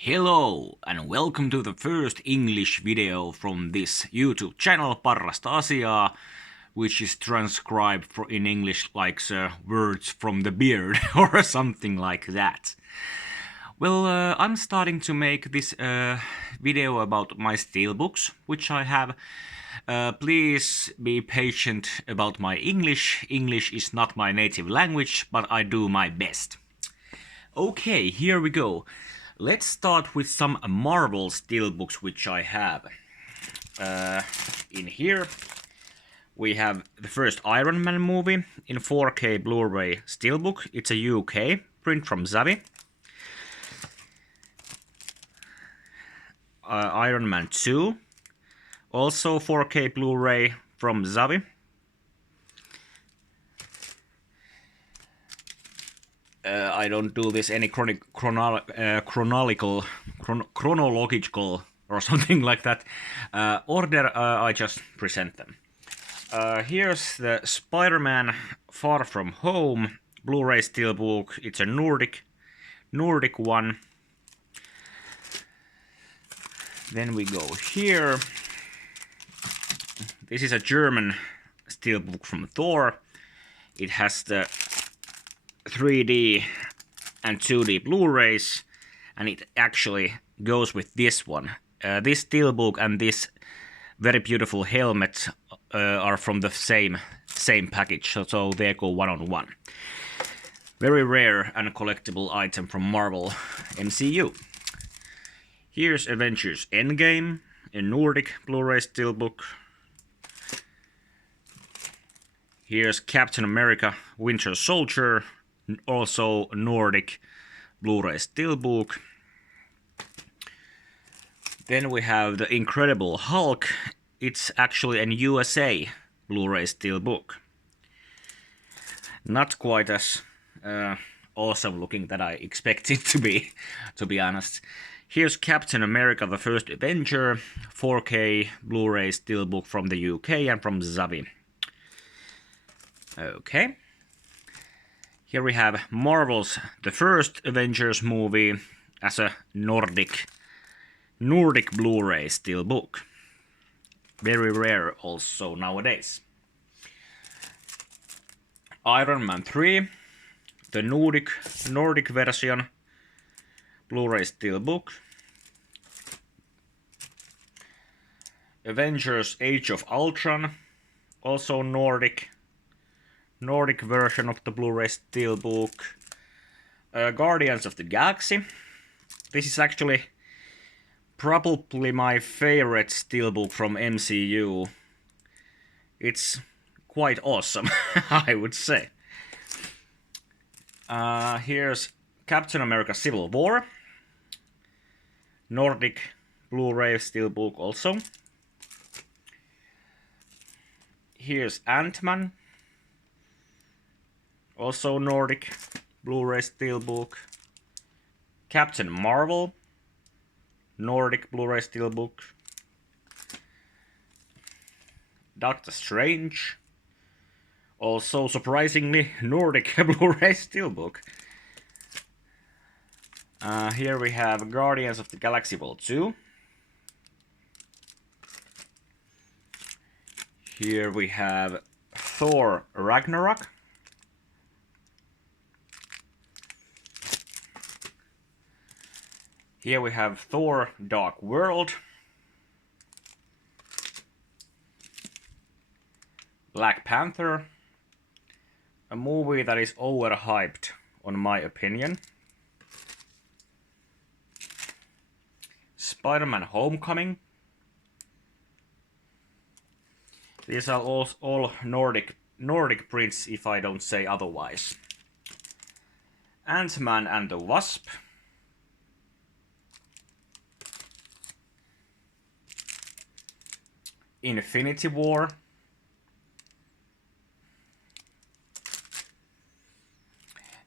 Hello and welcome to the first English video from this YouTube channel Parrasta asiaa, which is transcribed in English like words from the beard or something like that. Well, I'm starting to make this video about my Steelbooks, which I have. Please be patient about my English. English is not my native language, but I do my best. Okay, here we go. Let's start with some Marvel Steelbooks which I have. In here we have the first Iron Man movie in 4K Blu-ray Steelbook. It's a UK print from Zavvi. Iron Man 2, also 4K Blu-ray from Zavvi. I don't do this any chronological or something like that order. I just present them. Here's the Spider-Man Far From Home Blu-ray Steelbook. It's a Nordic one. Then we go here. This is a German Steelbook from Thor. It has the 3D and 2D Blu-rays, and it actually goes with this one. This Steelbook and this very beautiful helmet are from the same package, so they go one-on-one. Very rare and collectible item from Marvel MCU. Here's Avengers Endgame, a Nordic Blu-ray Steelbook. Here's Captain America Winter Soldier, also Nordic Blu-ray Steelbook. Then we have the Incredible Hulk. It's actually an USA Blu-ray Steelbook. Not quite as awesome looking that I expected to be honest. Here's Captain America the First Avenger, 4K Blu-ray Steelbook from the UK and from Zavvi. Okay. Here we have Marvel's The First Avengers movie as a Nordic Blu-ray Steelbook. Very rare also nowadays. Iron Man 3, the Nordic version Blu-ray Steelbook. Avengers Age of Ultron, also Nordic version of the Blu-ray Steelbook. Guardians of the Galaxy. This is actually probably my favorite Steelbook from MCU. It's quite awesome, I would say. Here's Captain America Civil War. Nordic Blu-ray Steelbook also. Here's Ant-Man. Also Nordic Blu-ray Steelbook. Captain Marvel, Nordic Blu-ray Steelbook. Doctor Strange, also surprisingly Nordic Blu-ray Steelbook. Here we have Guardians of the Galaxy Vol. 2. Here we have Thor Ragnarok. Here we have Thor Dark World. Black Panther. A movie that is overhyped, on my opinion. Spider-Man Homecoming. These are all Nordic prints, if I don't say otherwise. Ant-Man and the Wasp. Infinity War.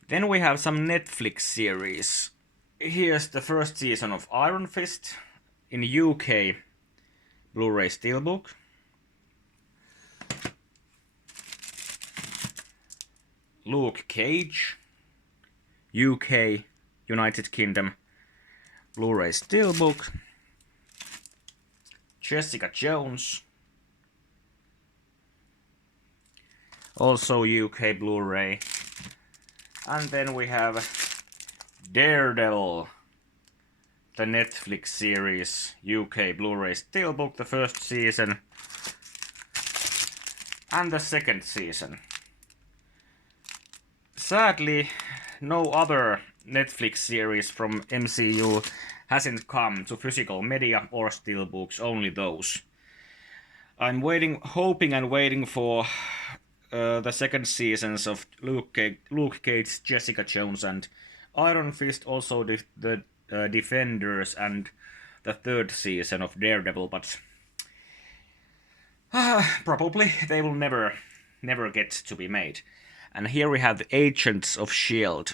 Then we have some Netflix series. Here's the first season of Iron Fist in UK Blu-ray Steelbook. Luke Cage, UK, United Kingdom Blu-ray Steelbook, Jessica Jones, also UK Blu-ray, and then we have Daredevil, the Netflix series, UK Blu-ray Steelbook, the first season and the second season. Sadly, no other Netflix series from MCU hasn't come to physical media or Steelbooks, only those. I'm hoping and waiting for the second seasons of Luke Cage, Jessica Jones, and Iron Fist, also the Defenders, and the third season of Daredevil, but probably they will never get to be made. And here we have the Agents of S.H.I.E.L.D.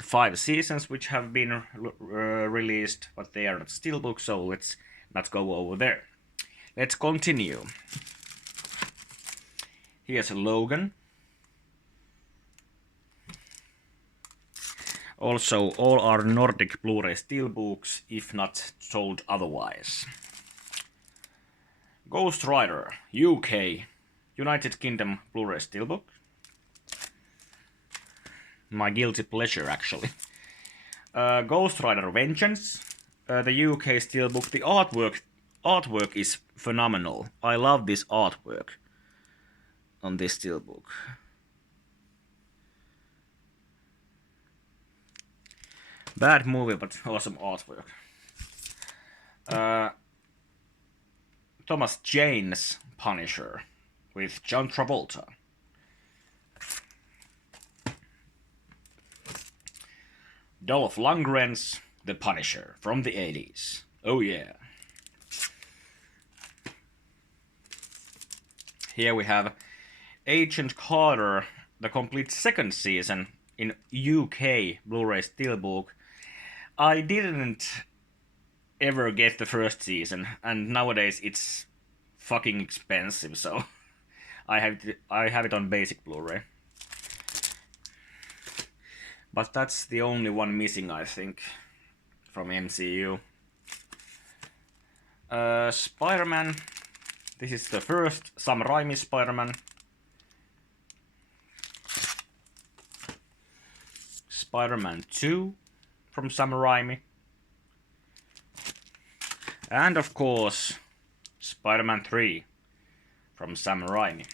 5 seasons which have been released, but they are not Steelbook, so let's not go over there. Let's continue. Here's Logan. Also, all are Nordic Blu-ray Steelbooks, if not told otherwise. Ghost Rider, UK, United Kingdom Blu-ray Steelbook. My guilty pleasure, actually. Ghost Rider Vengeance, the UK Steelbook. The artwork is phenomenal. I love this artwork on this Steelbook. Bad movie, but awesome artwork. Thomas Jane's Punisher with John Travolta. Dolph Lundgren's The Punisher from the 80s. Oh yeah. Here we have Agent Carter, the complete second season in UK Blu-ray Steelbook. I didn't ever get the first season, and nowadays it's fucking expensive, so I have it on basic Blu-ray. But that's the only one missing, I think, from MCU. Spider-Man. This is the first Sam Raimi Spider-Man. Spider-Man 2 from Sam Raimi. And of course, Spider-Man 3 from Sam Raimi.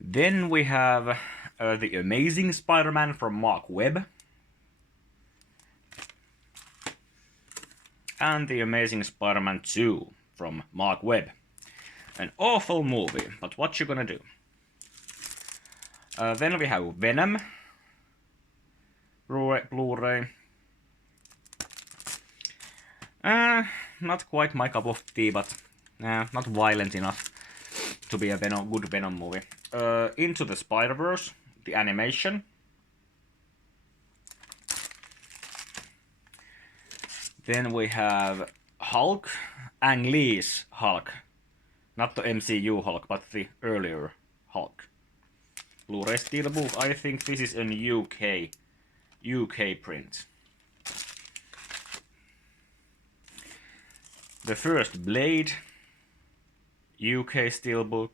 Then we have The Amazing Spider-Man from Mark Webb. And The Amazing Spider-Man 2 from Mark Webb. An awful movie, but what you gonna do? Then we have Venom Blu-ray. Not quite my cup of tea, but not violent enough to be a good Venom movie. Into the Spider-Verse, the animation. Then we have Hulk, Ang Lee's Hulk. Not the MCU Hulk, but the earlier Hulk. Blu-ray Steelbook. I think this is an UK print. The first Blade, UK Steelbook.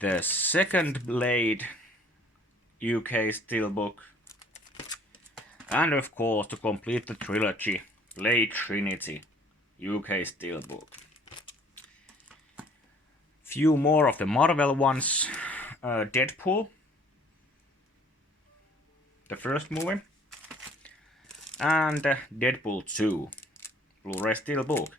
The second Blade, UK Steelbook. And of course, to complete the trilogy, Blade Trinity, UK Steelbook. Few more of the Marvel ones. Deadpool, the first movie. And Deadpool 2, Blu-ray Steelbook.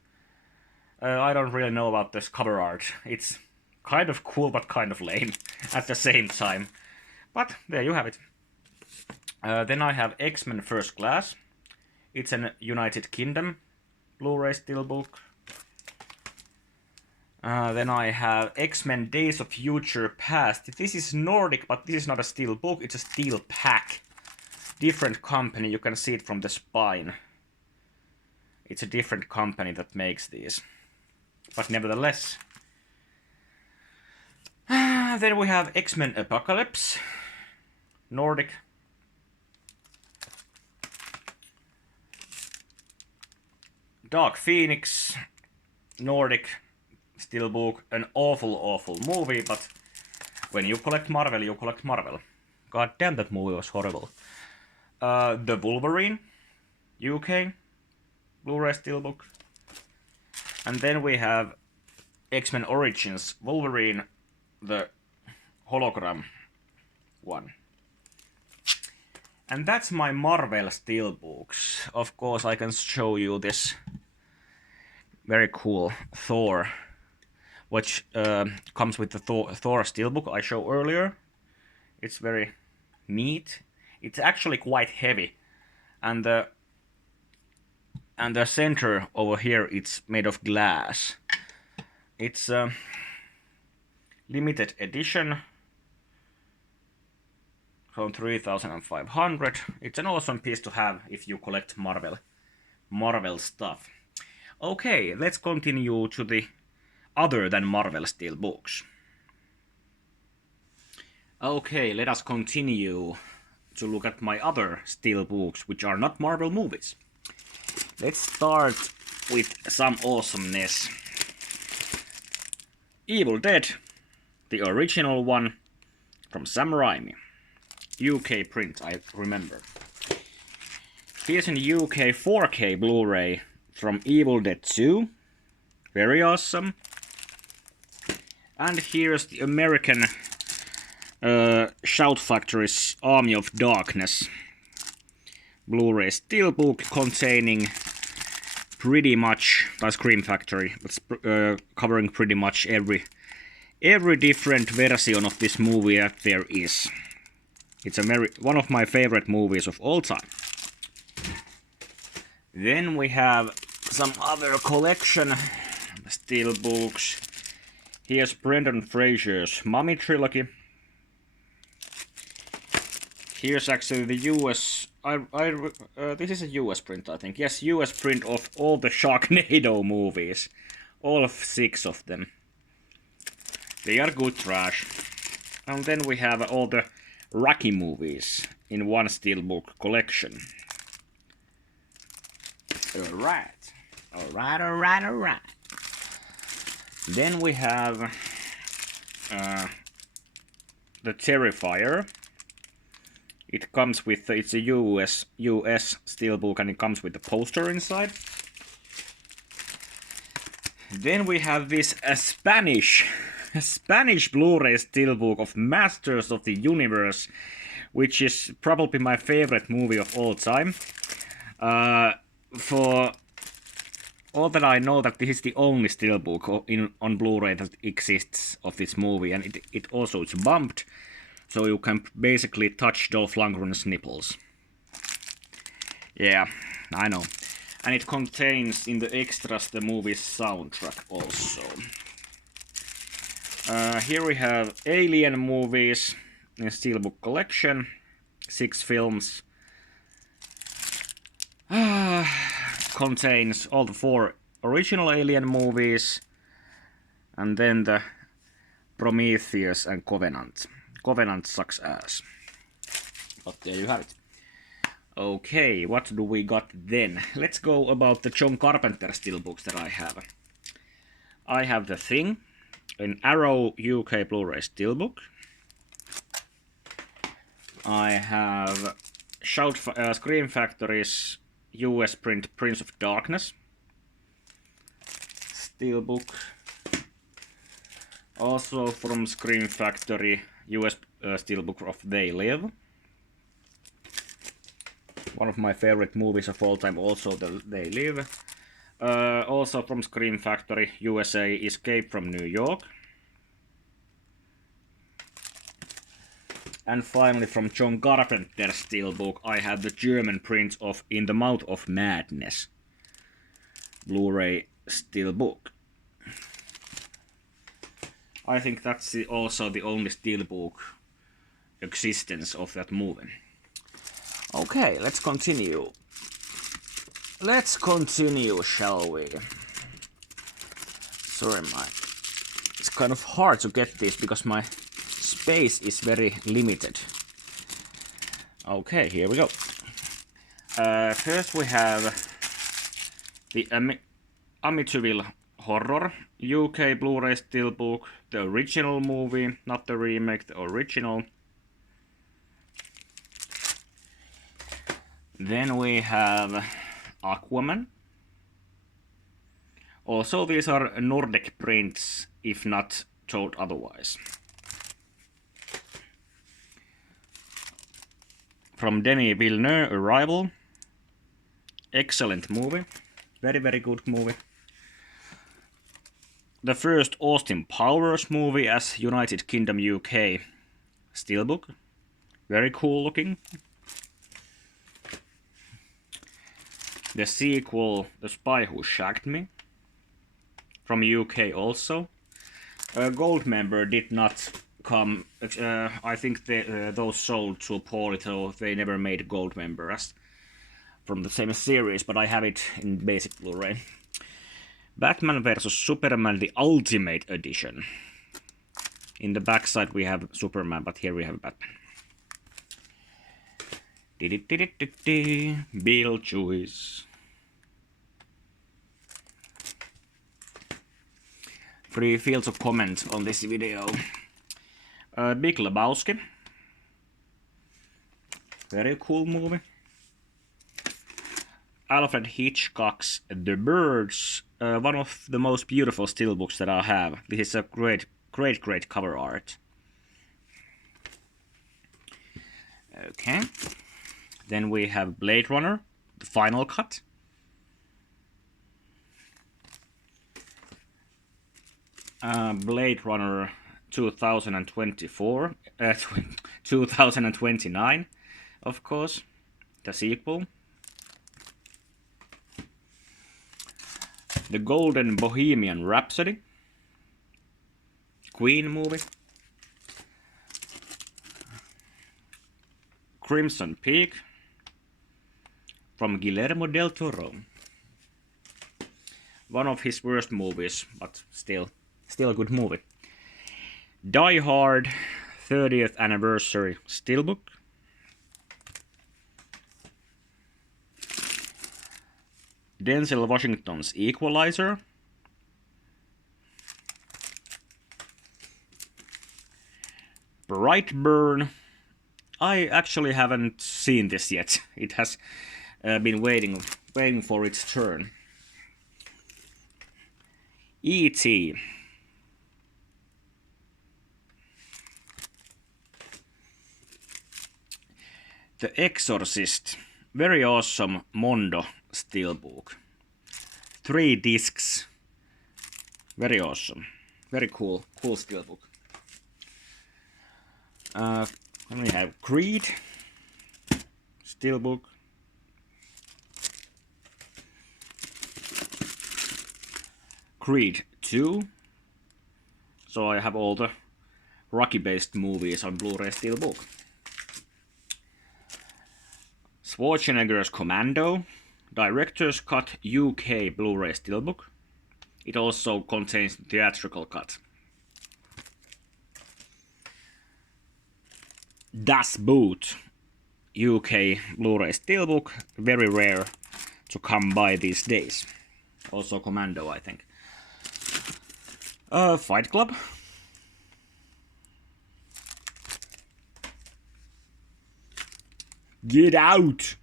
I don't really know about this cover art. It's kind of cool but kind of lame at the same time. But there you have it. Then I have X-Men First Class. It's an United Kingdom Blu-ray Steelbook. Then I have X-Men Days of Future Past. This is Nordic, but this is not a Steelbook, it's a Steel Pack. Different company, you can see it from the spine. It's a different company that makes these. But nevertheless. Then we have X-Men Apocalypse. Nordic. Dark Phoenix, Nordic Steelbook, an awful movie, but when you collect Marvel, you collect Marvel. God damn, that movie was horrible. The Wolverine, UK, Blu-ray Steelbook. And then we have X-Men Origins Wolverine, the hologram one. And that's my Marvel Steelbooks. Of course, I can show you this very cool Thor, which comes with the Thor Steelbook I showed earlier. It's very neat. It's actually quite heavy, and the center over here, it's made of glass. It's a limited edition from 3,500. It's an awesome piece to have if you collect Marvel stuff. Okay, let's continue to the other than Marvel Steelbooks. Okay, let us continue to look at my other Steelbooks, which are not Marvel movies. Let's start with some awesomeness. Evil Dead, the original one from Sam Raimi. UK print, I remember. Here's an UK 4K Blu-ray from Evil Dead 2. Very awesome. And here's the American Shout Factory's Army of Darkness Blu-ray Steelbook, containing pretty much, by Scream Factory, it's covering pretty much every different version of this movie that there is. It's one of my favorite movies of all time. Then we have some other collection Steelbooks. Here's Brendan Fraser's Mummy Trilogy. Here's actually the US. This is a US print, I think. Yes, US print of all the Sharknado movies. All 6 of them. They are good trash. And then we have all the Rocky movies in one Steelbook collection. Alright. Then we have the Terrifier. It comes with, it's a US Steelbook, and it comes with the poster inside. Then we have this Spanish Blu-ray Steelbook of Masters of the Universe, which is probably my favorite movie of all time. For all that I know, that this is the only Steelbook on Blu-ray that exists of this movie, and it also is bumped, so you can basically touch Dolph Lundgren's nipples. Yeah, I know. And it contains in the extras the movie's soundtrack also. Here we have Alien movies in Steelbook collection. 6 films. Contains all the 4 original Alien movies. And then the Prometheus and Covenant. Covenant sucks ass. But there you have it. Okay, what do we got then? Let's go about the John Carpenter Steelbooks that I have. I have The Thing, an Arrow UK Blu-ray Steelbook. I have Scream Factory's US print Prince of Darkness Steelbook. Also from Scream Factory, US Steelbook of They Live. One of my favorite movies of all time, also They Live. Also from Scream Factory, USA, Escape from New York. And finally from John Carpenter Steelbook, I have the German print of In the Mouth of Madness Blu-ray Steelbook. I think that's also the only Steelbook existence of that movie. Okay, let's continue. Let's continue, shall we? Sorry, it's kind of hard to get this because my space is very limited. Okay, here we go. First we have the Amityville Horror, UK Blu-ray Steelbook, the original movie, not the remake, the original. Then we have Aquaman. Also, these are Nordic prints, if not told otherwise. From Denis Villeneuve, Arrival. Excellent movie. Very, very good movie. The first Austin Powers movie as United Kingdom UK Steelbook. Very cool looking. The sequel, The Spy Who Shagged Me. From UK also. Gold member did not come. I think those sold too poorly, so they never made gold member as from the same series, but I have it in basic Blu-ray. Batman vs Superman, the Ultimate Edition. In the backside we have Superman, but here we have Batman. Beetlejuice. Free fields of comment on this video. Big Lebowski. Very cool movie. Alfred Hitchcock's The Birds. One of the most beautiful steelbooks that I have. This is a great cover art. Okay. Then we have Blade Runner, the final cut. Blade Runner 2024, 2029, of course, the sequel. The Golden Bohemian Rhapsody, Queen movie. Crimson Peak, from Guillermo del Toro. One of his worst movies, but still a good movie. Die Hard 30th Anniversary Steelbook. Denzel Washington's Equalizer. Brightburn. I actually haven't seen this yet. It has been waiting for its turn. E.T. The Exorcist. Very awesome Mondo Steelbook. 3 discs. Very awesome. Very cool Steelbook. Then we have Creed Steelbook. Creed 2. So I have all the Rocky-based movies on Blu-ray Steelbook. Schwarzenegger's Commando, Director's Cut UK Blu-ray Steelbook. It also contains the theatrical cut. Das Boot UK Blu-ray Steelbook, very rare to come by these days. Also Commando, I think. Fight Club. Get Out!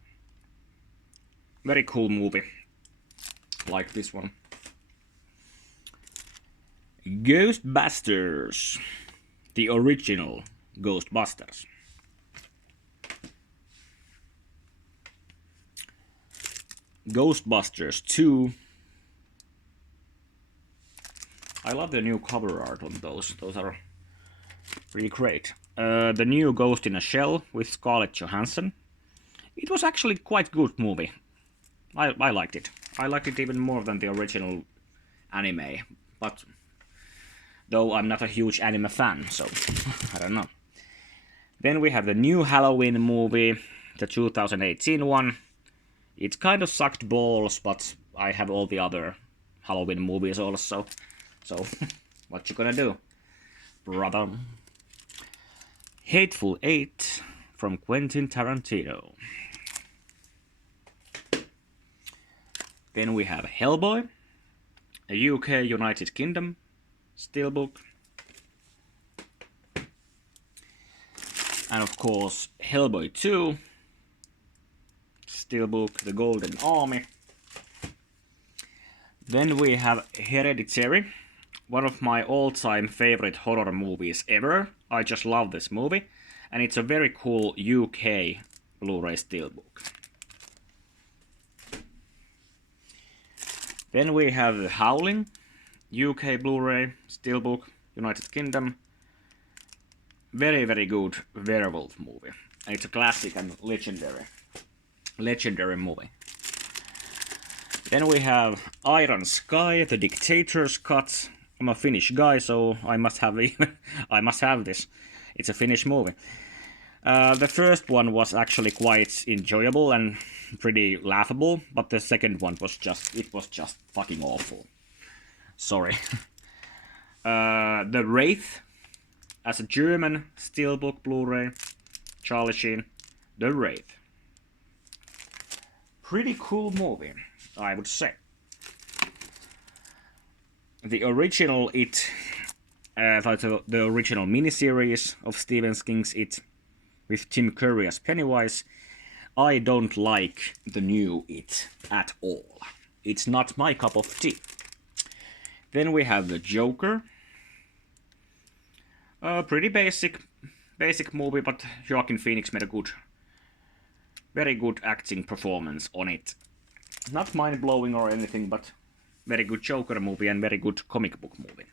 Very cool movie. Like this one. Ghostbusters. The original Ghostbusters. Ghostbusters 2. I love the new cover art on those. Those are pretty great. The new Ghost in a Shell with Scarlett Johansson. It was actually quite good movie. I liked it. I liked it even more than the original anime. But though I'm not a huge anime fan, so I don't know. Then we have the new Halloween movie, the 2018 one. It kind of sucked balls, but I have all the other Halloween movies also. So, what you gonna do, brother? Hateful Eight from Quentin Tarantino. Then we have Hellboy. a UK United Kingdom Steelbook, and of course Hellboy 2 Steelbook, The Golden Army. Then we have Hereditary, one of my all-time favorite horror movies ever. I just love this movie, and it's a very cool UK Blu-ray Steelbook. Then we have The Howling, UK Blu-ray Steelbook, United Kingdom. Very, very good werewolf movie. It's a classic and legendary movie. Then we have Iron Sky, The Dictator's Cut. I'm a Finnish guy, so I must have this. It's a Finnish movie. The first one was actually quite enjoyable and pretty laughable, but the second one was just fucking awful. Sorry. The Wraith, as a German Steelbook Blu-ray, Charlie Sheen, The Wraith. Pretty cool movie, I would say. The original It, the original miniseries of Stephen King's It, with Tim Curry as Pennywise. I don't like the new It at all. It's not my cup of tea. Then we have The Joker. Pretty basic movie, but Joaquin Phoenix made a very good acting performance on it. Not mind-blowing or anything, but very good Joker movie and very good comic book movie.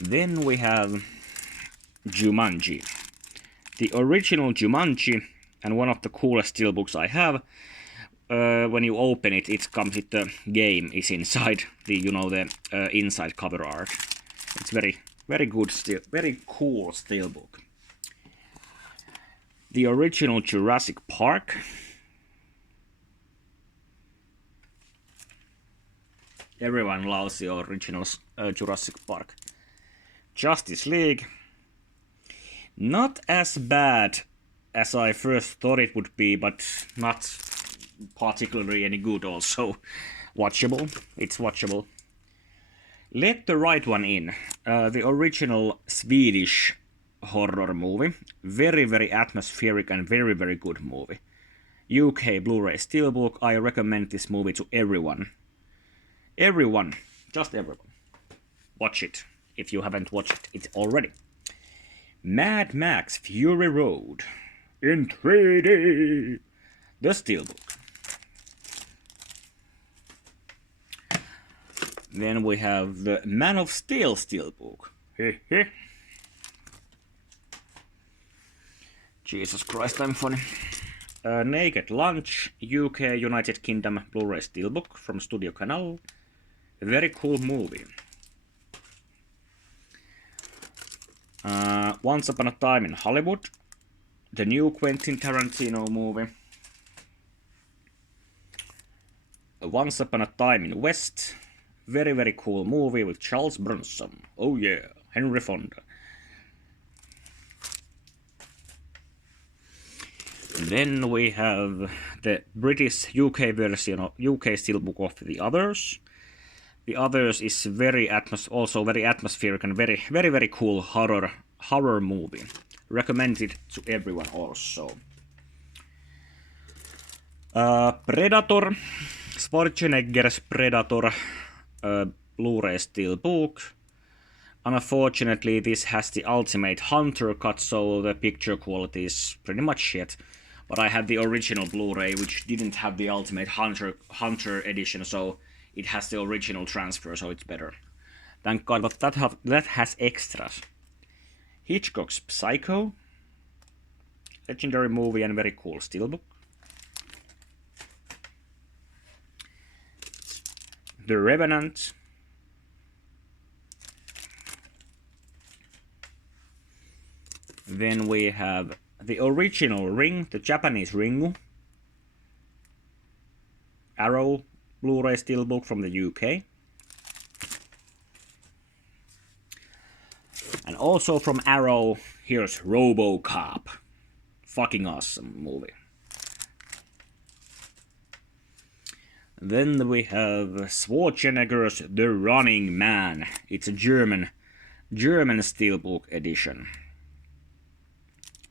Then we have Jumanji. The original Jumanji, and one of the coolest steelbooks I have. When you open it, it comes with the game is inside the inside cover art. It's very good, very cool steelbook. The original Jurassic Park. Everyone loves the original Jurassic Park. Justice League. Not as bad as I first thought it would be, but not particularly any good also. Watchable. It's watchable. Let the Right One In. The original Swedish horror movie. Very, very atmospheric and very, very good movie. UK Blu-ray Steelbook. I recommend this movie to everyone. Everyone. Just everyone. Watch it if you haven't watched it already. Mad Max Fury Road in 3D. The Steelbook. Then we have the Man of Steel Steelbook. Jesus Christ, I'm funny. Naked Lunch, UK United Kingdom Blu-ray Steelbook from Studio Canal. A very cool movie. Once Upon a Time in Hollywood, the new Quentin Tarantino movie. Once Upon a Time in West, very, very cool movie with Charles Bronson. Oh yeah, Henry Fonda. Then we have the British UK version of UK Steelbook of The Others. The Others is also very atmospheric and very, very, very cool horror movie. Recommended to everyone also. Predator, Schwarzenegger's Predator Blu-ray Steelbook. Unfortunately, this has the Ultimate Hunter cut, so the picture quality is pretty much shit. But I have the original Blu-ray, which didn't have the Ultimate Hunter edition, so it has the original transfer, so it's better. Thank God, but that has extras. Hitchcock's Psycho. Legendary movie and very cool steelbook. The Revenant. Then we have the original Ring, the Japanese Ringu. Arrow Blu-ray Steelbook from the UK. And also from Arrow, here's RoboCop. Fucking awesome movie. Then we have Schwarzenegger's The Running Man. It's a German Steelbook edition.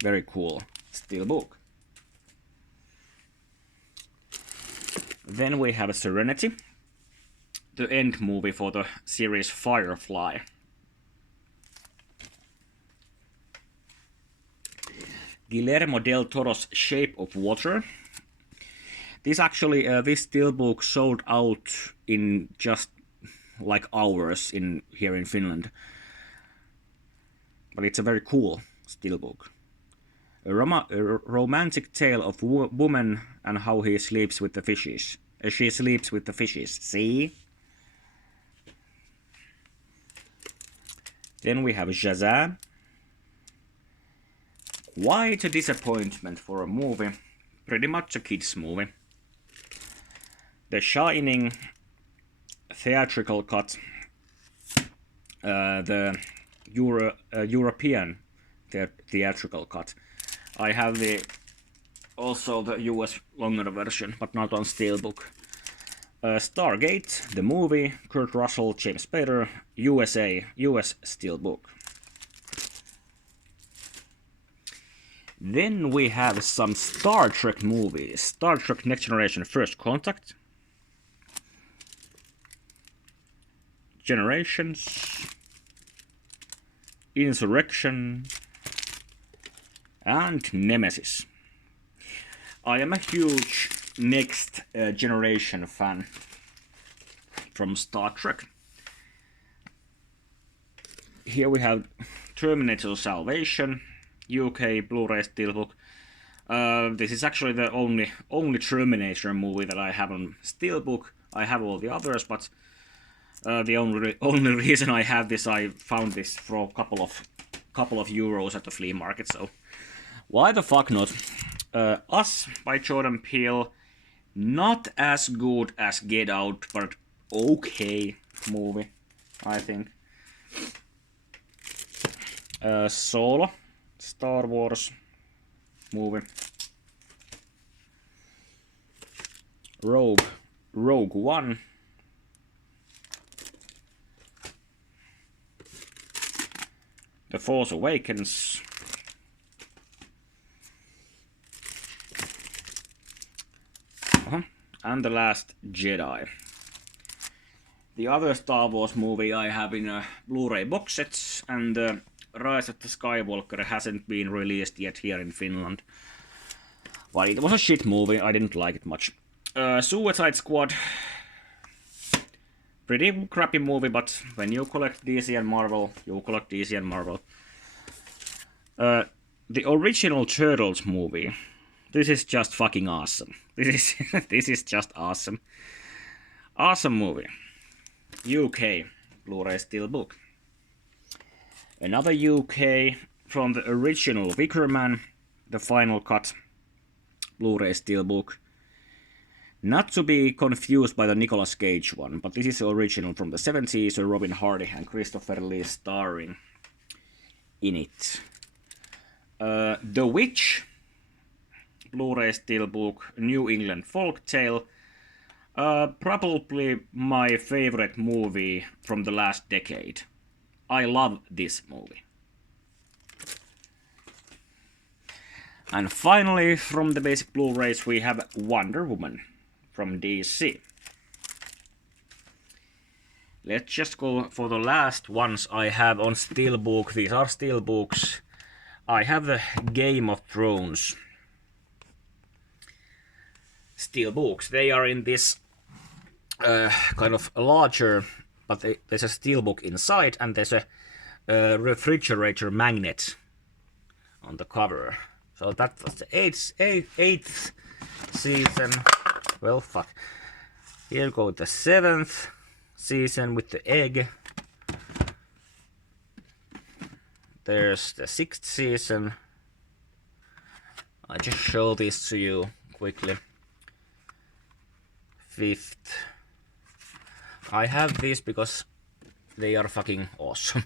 Very cool Steelbook. Then we have Serenity, the end movie for the series Firefly. Guillermo del Toro's Shape of Water. This Steelbook sold out in just like hours here in Finland. But it's a very cool Steelbook. A romantic tale of woman and how he sleeps with the fishes. She sleeps with the fishes. See? Then we have Shazam. Quite a disappointment for a movie. Pretty much a kids movie. The Shining theatrical cut. The European theatrical cut. I have also the US longer version, but not on Steelbook. Stargate, the movie, Kurt Russell, James Spader, US Steelbook. Then we have some Star Trek movies. Star Trek Next Generation First Contact. Generations. Insurrection. And Nemesis. I am a huge Next Generation fan from Star Trek. Here we have Terminator Salvation, UK Blu-ray Steelbook. This is actually the only Terminator movie that I have on Steelbook. I have all the others, but the only reason I have this, I found this for a couple of euros at the flea market. So why the fuck not? Us by Jordan Peele. Not as good as Get Out, but okay movie, I think. Solo, Star Wars movie. Rogue One. The Force Awakens. And The Last Jedi. The other Star Wars movie I have in Blu-ray box sets, and Rise of the Skywalker hasn't been released yet here in Finland. But it was a shit movie, I didn't like it much. Suicide Squad. Pretty crappy movie, but when you collect DC and Marvel, you collect DC and Marvel. The original Turtles movie. This is just fucking awesome. This is just awesome. Awesome movie. UK Blu-ray Steelbook. Another UK from the original Wickerman, the final cut Blu-ray Steelbook. Not to be confused by the Nicolas Cage one, but this is the original from the 70s, with Robin Hardy and Christopher Lee starring in it. The Witch Blu-ray Steelbook, New England Folktale. Probably my favorite movie from the last decade. I love this movie. And finally, from the basic Blu-rays, we have Wonder Woman from DC. Let's just go for the last ones I have on Steelbook. These are Steelbooks. I have the Game of Thrones Steelbooks. They are in this kind of larger, but there's a Steelbook inside, and there's a refrigerator magnet on the cover. So that was the eighth season. Well, fuck. Here go the 7th season with the egg. There's the 6th season. I just show this to you quickly. 5th. I have these because they are fucking awesome.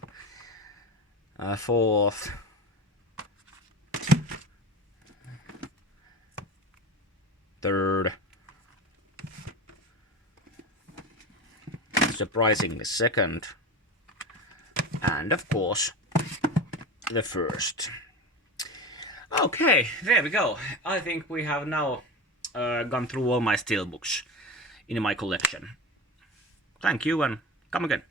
4th. 3rd. surprisingly second, and of course the first. Okay, there we go. I think we have now gone through all my Steelbooks in my collection. Thank you and come again.